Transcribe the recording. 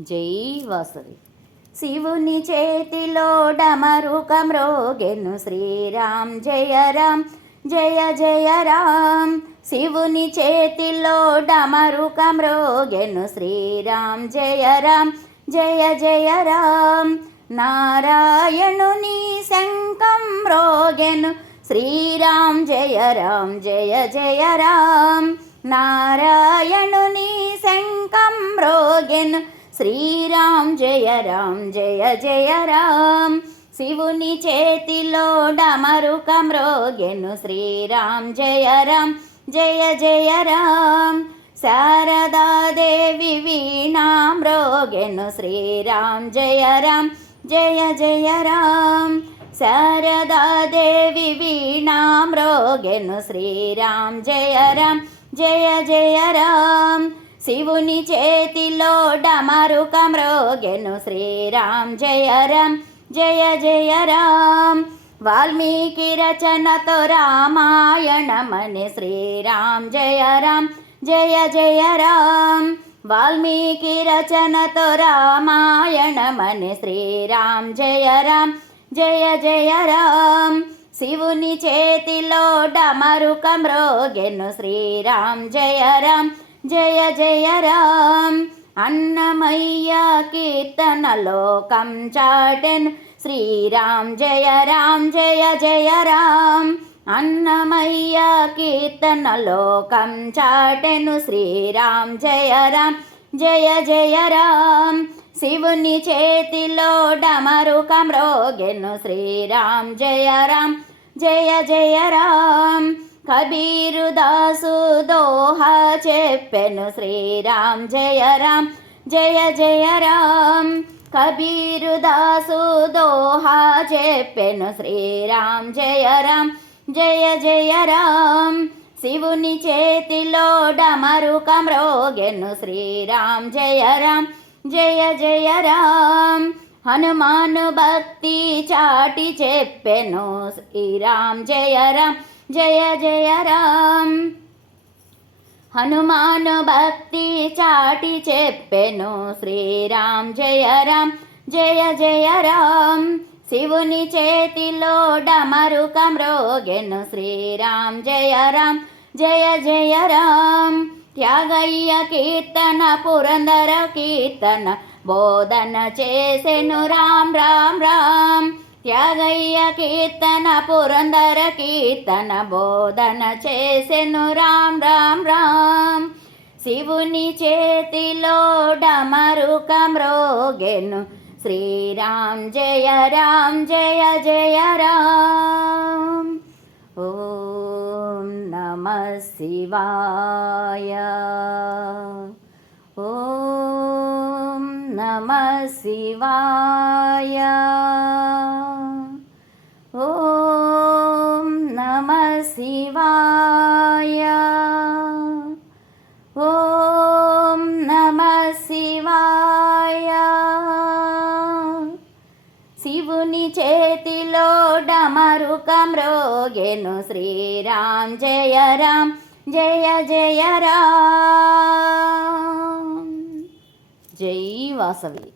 జై వాసవి. శివుని చేతిలో డమరుకం మ్రోగెను శ్రీరామ్ జయ రామ్ జయ జయ రామ్. శివుని చేతిలో డమరుకం మ్రోగెను శ్రీరామ్ జయ రామ్ జయ జయ రామ్. నారాయణుని శంఖం మ్రోగెను శ్రీరామ్ జయ రామ్ జయ జయ రామ్. నారాయణుని శంఖం మ్రోగెను శ్రీరామ్ జయ రామ్ జయ జయ రామ్. శివుని చేతిలో డమరుకం మ్రోగెను శ్రీరామ్ జయ రామ్ జయ జయ రామ్. శారదాదేవి వీణా మ్రోగెను శ్రీరామ్ జయ రామ్ జయ జయ రామ్. శారదాదేవి వీణా మ్రోగెను శ్రీరామ్ జయ రామ్ జయ జయ రామ్. శివుని చేతిలో డమరుకం మ్రోగెను శ్రీరామ్ జయ రామ్ జయ జయ రామ్. వాల్మీకి రచనతో రామాయణమని శ్రీరామ్ జయ రామ్ జయ జయ రామ్. వాల్మీకి రచనతో రామాయణమని శ్రీరామ్ జయ రామ్ జయ జయ రామ్. శివుని చేతిలో డమరుకం మ్రోగెను శ్రీరామ్ జయ రామ్ జయ జయ రామ్. అన్నమయ్య కీర్తనలోకం చాటెను శ్రీరామ్ జయ రామ్ జయ జయ రామ్. అన్నమయ్య కీర్తనలోకం చాటెను శ్రీరామ్ జయ రామ్ జయ జయ రామ్. శివుని చేతిలో డమరుకం మ్రోగెను శ్రీరామ్ జయ రామ్ జయ జయ రామ్. కబీరు దాసు దోహా చెప్పెను శ్రీరామ్ జయ రామ్ జయ జయ రామ్. కబీరు దాసు దోహా చెప్పెను శ్రీరామ్ జయ రామ్ జయ జయ రామ్. శివుని చేతిలో డమరుకం మ్రోగెను శ్రీరామ్ జయ రామ్ జయ జయ రామ్. హనుమాను భక్తి చాటి చెప్పెను శ్రీరామ్ జయ రామ్ జయ జయ రామ్. హనుమాను భక్తి చాటి చెప్పెను శ్రీరామ్ జయ రామ్ జయ జయ రామ్. శివుని చేతిలో డమరుకం మ్రోగెను శ్రీరామ్ జయ రామ్ జయ జయ రామ్. త్యాగయ్య కీర్తన పురందర కీర్తన బోధన చేసెను రామ్ రామ్ రామ్. త్యాగయ్య కీర్తన పురందర కీర్తన బోధన చేసెను రామ్ రామ్ రామ్. శివుని చేతిలో డమరుకం మ్రోగెను శ్రీరామ్ జయ రామ్ జయ జయ రామ్. ఓం నమః శివాయ. ఓం నమః శివాయ. ఓం నమః శివాయ. ఓం నమః శివాయ. శివుని చేతిలో డమరుకం మ్రోగెను శ్రీరామ్ జయ రామ్ జయ జయ రామ్. జై వాసవి.